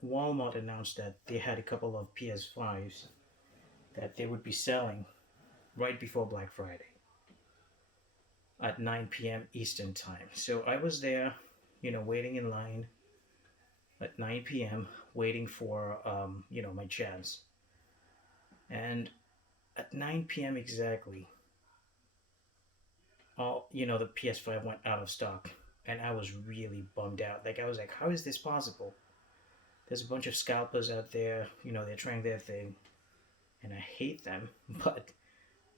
when Walmart announced that they had a couple of PS5s that they would be selling right before Black Friday at 9 p.m. Eastern Time. So I was there, waiting in line at 9 p.m., waiting for, my chance. And at 9 p.m. exactly, the PS5 went out of stock. And I was really bummed out. Like, I was like, how is this possible? There's a bunch of scalpers out there, they're trying their thing. And I hate them. But,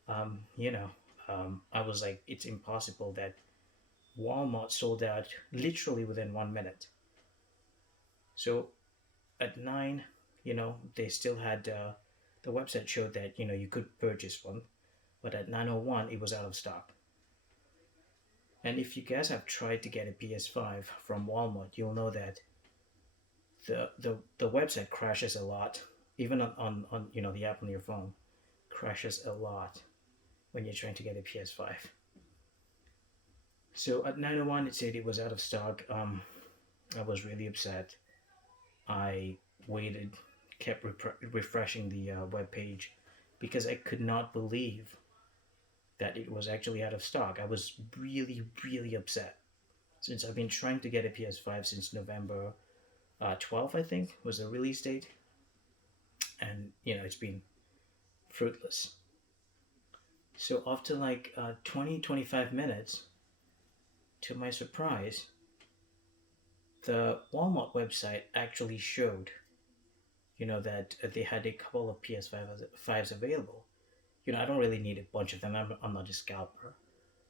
um, you know, I was like, it's impossible that Walmart sold out literally within 1 minute. So at 9, they still had, the website showed that, you could purchase one. But at 9:01, it was out of stock. And if you guys have tried to get a PS5 from Walmart, you'll know that the website crashes a lot. Even on the app on your phone crashes a lot when you're trying to get a PS5. So at 9:01 it said it was out of stock. I was really upset. I waited, kept refreshing the web page because I could not believe that it was actually out of stock. I was really, really upset since I've been trying to get a PS5 since November 12th, I think, was the release date. And, it's been fruitless. So after like 20-25 minutes, to my surprise, the Walmart website actually showed, that they had a couple of PS5s available. I don't really need a bunch of them. I'm not a scalper.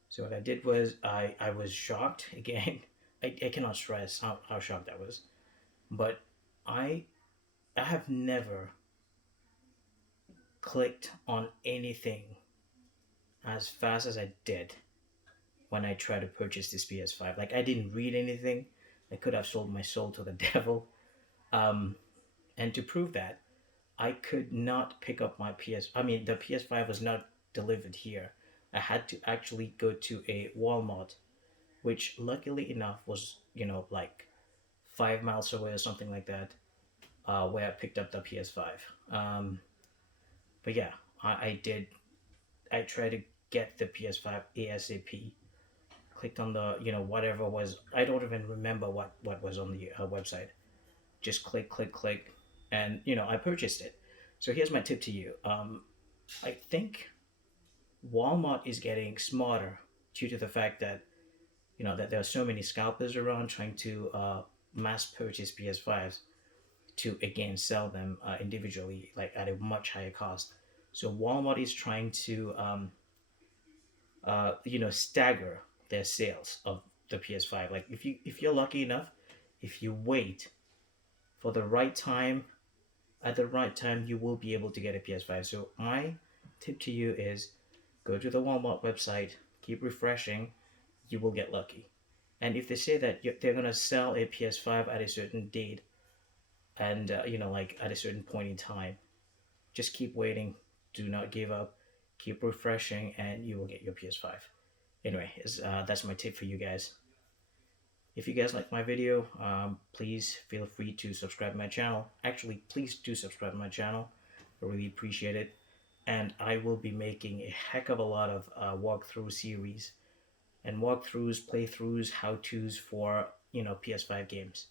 So what I did was I was shocked again. I cannot stress how shocked I was. But I I have never clicked on anything as fast as I did when I tried to purchase this PS5. Like, I didn't read anything. I could have sold my soul to the devil. Um, and to prove that, I could not pick up my I mean, the PS5 was not delivered here. I had to actually go to a Walmart, which luckily enough was, like 5 miles away or something like that, where I picked up the PS5. But yeah, I did. I tried to get the PS5 ASAP. Clicked on the, whatever was. I don't even remember what was on the website. Just click, click, click, and I purchased it. So here's my tip to you. I think Walmart is getting smarter due to the fact that that there are so many scalpers around trying to mass purchase PS5s to again sell them individually, like at a much higher cost. So Walmart is trying to stagger their sales of the PS5. Like, if you're lucky enough, if you wait for the right time, at the right time, you will be able to get a PS5. So my tip to you is go to the Walmart website, keep refreshing, you will get lucky. And if they say that they're gonna sell a PS5 at a certain date, and like at a certain point in time, just keep waiting. Do not give up. Keep refreshing, and you will get your PS5. Anyway, that's my tip for you guys. If you guys like my video, please feel free to subscribe to my channel. Actually, please do subscribe to my channel. I really appreciate it. And I will be making a heck of a lot of walkthrough series and walkthroughs, playthroughs, how-tos for PS5 games.